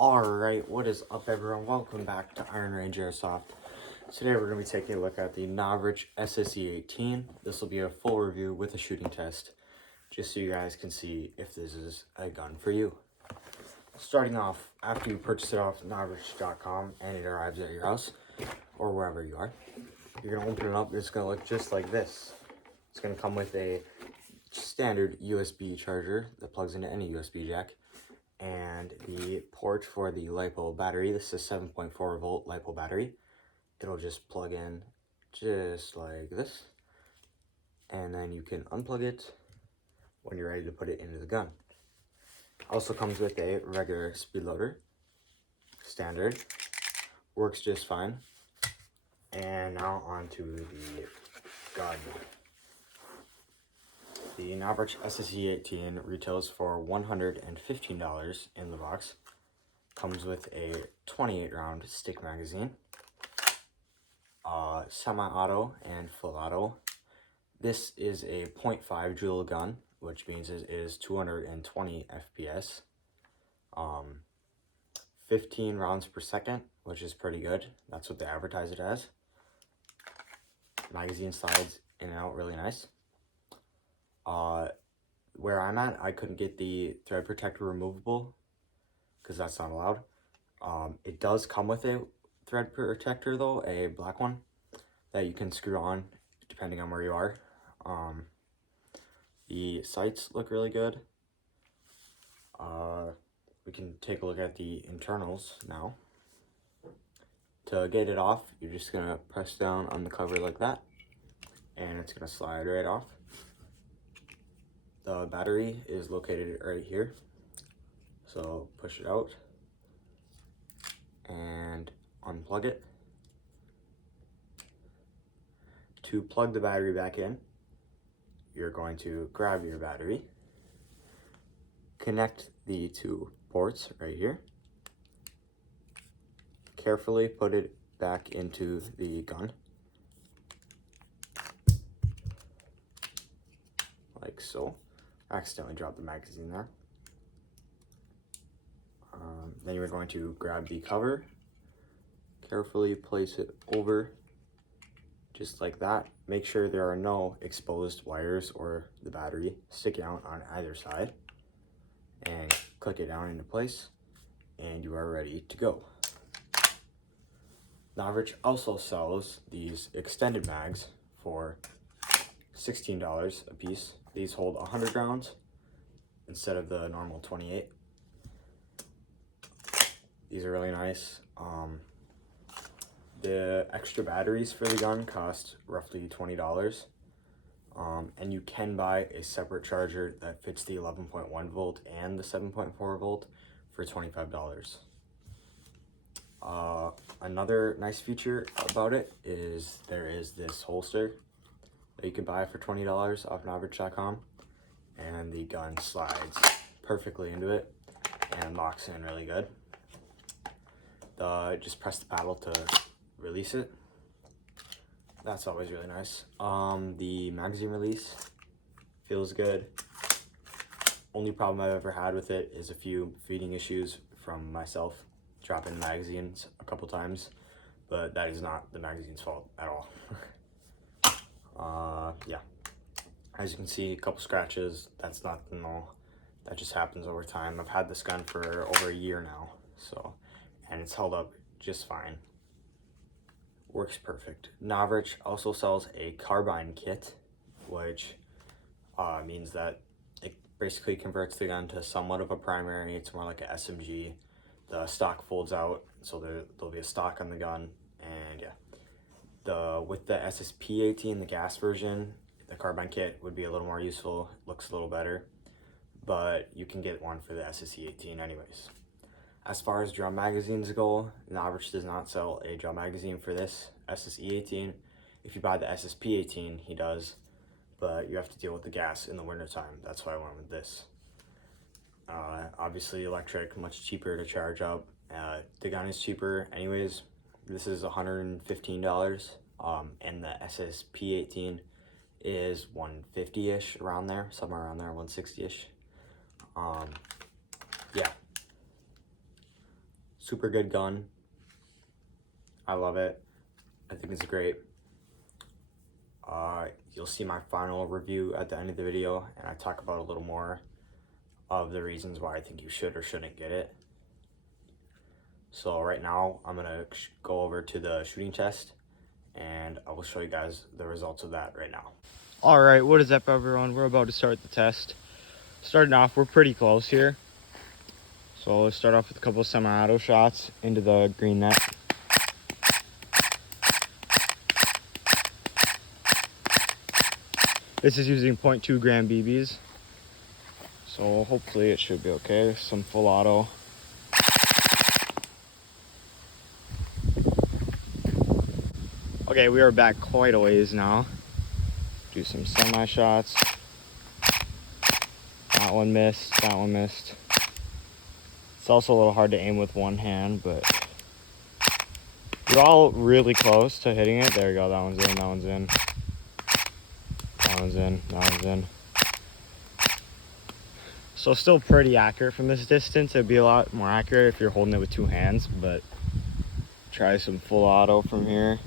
Alright, what is up everyone? Welcome back to Iron Range Airsoft. Today we're going to be taking a look at the Novritsch SSE-18. This will be a full review with a shooting test, just so you guys can see if this is a gun for you. Starting off, after you purchase it off Novritsch.com and it arrives at your house, or wherever you are, you're going to open it up. It's going to look just like this. It's going to come with a standard USB charger that plugs into any USB jack, and the port for the LiPo battery. This is a 7.4 volt LiPo battery. It'll just plug in just like this, and then you can unplug it when you're ready to put it into the gun. Also comes with a regular speed loader, standard, works just fine. And now on to the gun. The Novritsch SSE-18 retails for $115 in the box. Comes with a 28 round stick magazine, semi-auto and full auto. This is a 0.5 joule gun, which means it is 220 FPS. 15 rounds per second, which is pretty good. That's what they advertise it as. Magazine slides in and out really nice. Where I'm at, I couldn't get the thread protector removable because that's not allowed. It does come with a thread protector though, a black one that you can screw on depending on where you are. The sights look really good. We can take a look at the internals now. To get it off, you're just gonna press down on the cover like that, and it's gonna slide right off. The battery is located right here, so push it out and unplug it. To plug the battery back in, you're going to grab your battery, connect the two ports right here, carefully put it back into the gun, like so. I accidentally dropped the magazine there. Then you're going to grab the cover, carefully place it over, just like that. Make sure there are no exposed wires or the battery sticking out on either side, and click it down into place, and you are ready to go. Novritsch also sells these extended mags for $16 a piece. These hold 100 rounds instead of the normal 28. These are really nice. The extra batteries for the gun cost roughly $20. And you can buy a separate charger that fits the 11.1 volt and the 7.4 volt for $25. Another nice feature about it is there is this holster that you can buy for $20 off Novritsch.com, and the gun slides perfectly into it and locks in really good. Just press the paddle to release it. That's always really nice. The magazine release feels good. Only problem I've ever had with it is a few feeding issues from myself, dropping magazines a couple times, but that is not the magazine's fault at all. Yeah, as you can see, a couple scratches. That's nothing, that just happens over time. I've had this gun for over a year now, and it's held up just fine. Works perfect. Novritsch also sells a carbine kit, which means that it basically converts the gun to somewhat of a primary. It's more like an SMG. The stock folds out, so there'll be a stock on the gun, and yeah. With the SSP-18, the gas version, the carbine kit would be a little more useful. Looks a little better, but you can get one for the SSE-18 anyways. As far as drum magazines go, Novritsch does not sell a drum magazine for this SSE-18. If you buy the SSP-18, he does, but you have to deal with the gas in the wintertime. That's why I went with this. Obviously electric, much cheaper to charge up. The gun is cheaper anyways. This is $115, and the SSP-18 is $150-ish, around there, somewhere around there, $160-ish. Yeah. super good gun. I love it. I think it's great. You'll see my final review at the end of the video, and I talk about a little more of the reasons why I think you should or shouldn't get it. So right now, I'm gonna go over to the shooting test, and I will show you guys the results of that right now. All right, what is up, everyone? We're about to start the test. Starting off, we're pretty close here. So let's start off with a couple of semi-auto shots into the green net. This is using 0.2 gram BBs. So hopefully it should be okay. Some full auto. Okay, we are back quite a ways now. Do some semi shots. That one missed, that one missed. It's also a little hard to aim with one hand, but we're all really close to hitting it. There we go, that one's in, that one's in. That one's in, that one's in. So still pretty accurate from this distance. It'd be a lot more accurate if you're holding it with two hands, but try some full auto from here.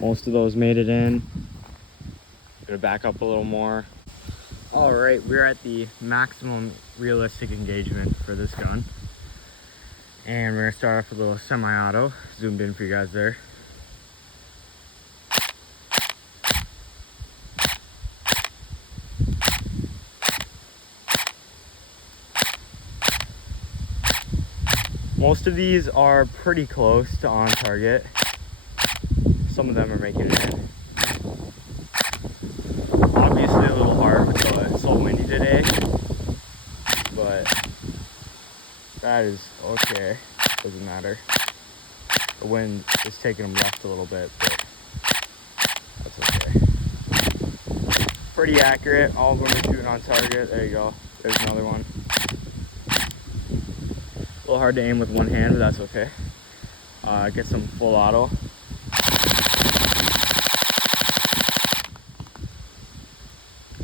Most of those made it in. Gonna back up a little more. All right, we're at the maximum realistic engagement for this gun. And we're gonna start off with a little semi-auto. Zoomed in for you guys there. Most of these are pretty close to on target. Some of them are making it in. Obviously a little hard with it's so windy today, but that is okay. Doesn't matter. The wind is taking them left a little bit, but that's okay. Pretty accurate. All of them are shooting on target. There you go. There's another one. A little hard to aim with one hand, but that's okay. Get some full auto.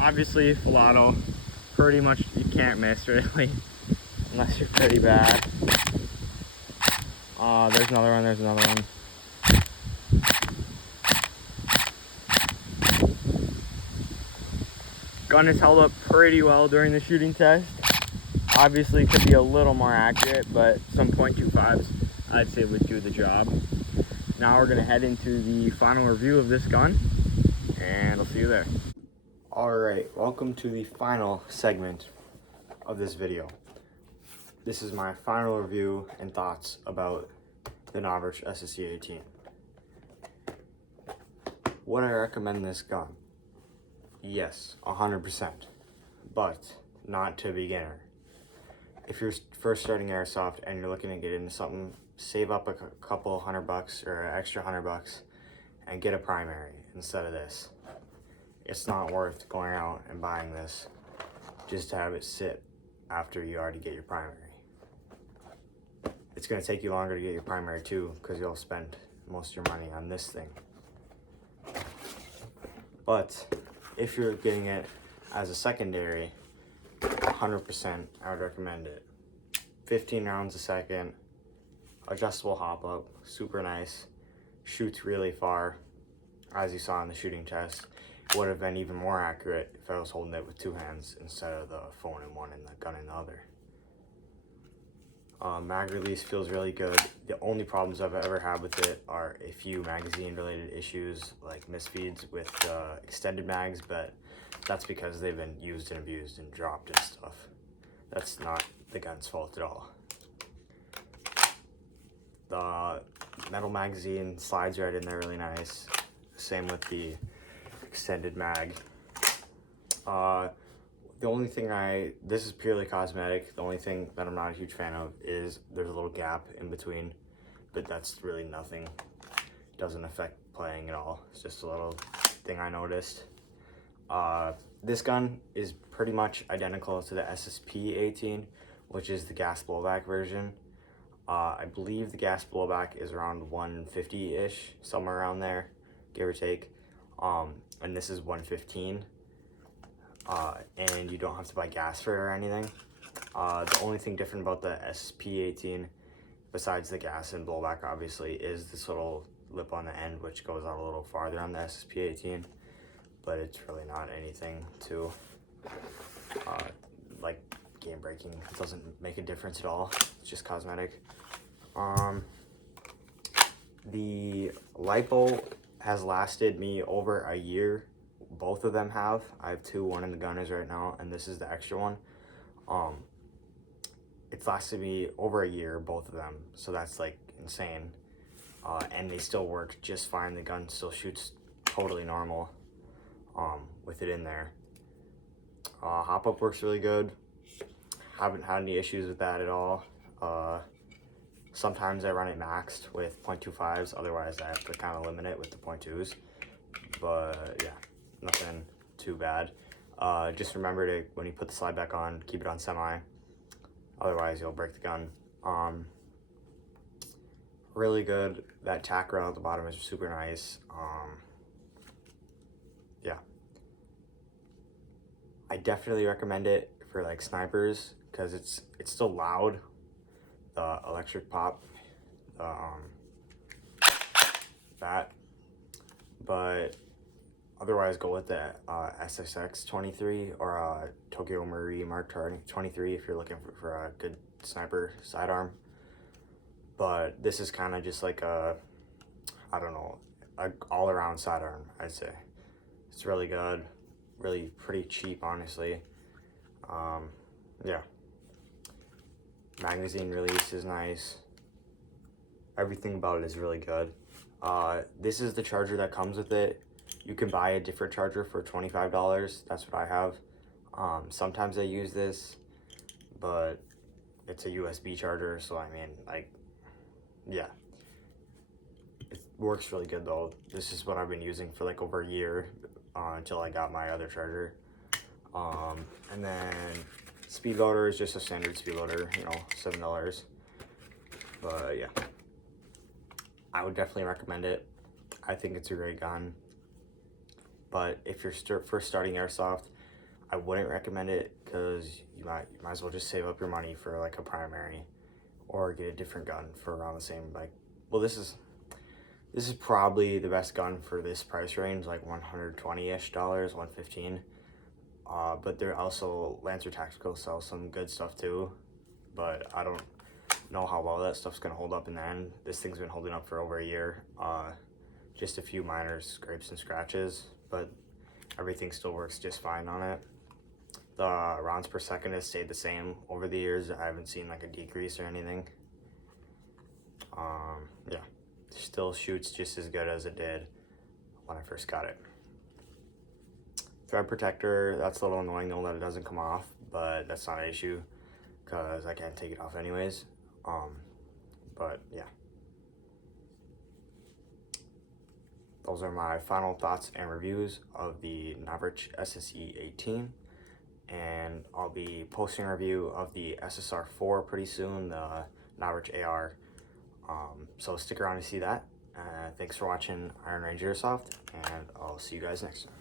Obviously, full auto, pretty much you can't miss really, unless you're pretty bad. There's another one, there's another one. Gun has held up pretty well during the shooting test. Obviously, could be a little more accurate, but some .25s I'd say would do the job. Now we're gonna head into the final review of this gun, and I'll see you there. Alright, welcome to the final segment of this video. This is my final review and thoughts about the Novritsch SSE-18. Would I recommend this gun? Yes, 100%, but not to a beginner. If you're first starting airsoft and you're looking to get into something, save up a couple $100 or an extra $100 and get a primary instead of this. It's not worth going out and buying this just to have it sit after you already get your primary. It's going to take you longer to get your primary too, because you'll spend most of your money on this thing. But if you're getting it as a secondary, 100% I would recommend it. 15 rounds a second, adjustable hop up, super nice, shoots really far, as you saw in the shooting test. Would have been even more accurate if I was holding it with two hands instead of the phone in one and the gun in the other. Mag release feels really good. The only problems I've ever had with it are a few magazine related issues, like misfeeds with extended mags, but that's because they've been used and abused and dropped and stuff. That's not the gun's fault at all. The metal magazine slides right in there really nice. Same with the extended mag. The only thing this is purely cosmetic. The only thing that I'm not a huge fan of is there's a little gap in between, but that's really nothing. Doesn't affect playing at all. It's just a little thing I noticed. This gun is pretty much identical to the SSP-18, which is the gas blowback version. I believe the gas blowback is around 150-ish, somewhere around there, give or take. And this is 115. And you don't have to buy gas for it or anything. The only thing different about the SSE-18, besides the gas and blowback obviously, is this little lip on the end which goes out a little farther on the SSE-18, but it's really not anything too like game breaking. It doesn't make a difference at all. It's just cosmetic. The lipo has lasted me over a year. Both of them have. I have two. One in the gunners right now, and this is the extra one. It's lasted me over a year, both of them, so that's like insane. And they still work just fine. The gun still shoots totally normal with it in there. Hop up works really good. Haven't had any issues with that at all. Sometimes I run it maxed with 0.25s, otherwise I have to kind of limit it with the 0.2s. But yeah, nothing too bad. Just remember to, when you put the slide back on, keep it on semi, otherwise you'll break the gun. Really good. That tack rail at the bottom is super nice. Yeah, I definitely recommend it for like snipers because it's still loud. The electric pop, that, but otherwise go with the SSX-23 or Tokyo Marui Mark 23 if you're looking for a good sniper sidearm. But this is kind of just like a, I don't know, a all-around sidearm, I'd say. It's really good, really pretty cheap, honestly. Yeah. Magazine release is nice. Everything about it is really good. This is the charger that comes with it. You can buy a different charger for $25. That's what I have. Sometimes I use this, but it's a USB charger, so I mean, like, yeah. It works really good though. This is what I've been using for like over a year until I got my other charger. And then speed loader is just a standard speed loader, you know, $7. But yeah, I would definitely recommend it. I think it's a great gun. But if you're first starting airsoft, I wouldn't recommend it because you might as well just save up your money for like a primary or get a different gun for around the same, like, well, this is probably the best gun for this price range, like $120-ish, $115. But they're also, Lancer Tactical sells some good stuff too, but I don't know how well that stuff's gonna hold up in the end. This thing's been holding up for over a year. Just a few minor scrapes and scratches, but everything still works just fine on it. The rounds per second has stayed the same over the years. I haven't seen like a decrease or anything. Yeah, still shoots just as good as it did when I first got it. Thread protector, that's a little annoying though that it doesn't come off, but that's not an issue because I can't take it off anyways. But yeah, those are my final thoughts and reviews of the Novritsch SSE-18, and I'll be posting a review of the SSR-4 pretty soon, the Novritsch AR. So stick around to see that. Thanks for watching Iron Range Airsoft, and I'll see you guys next time.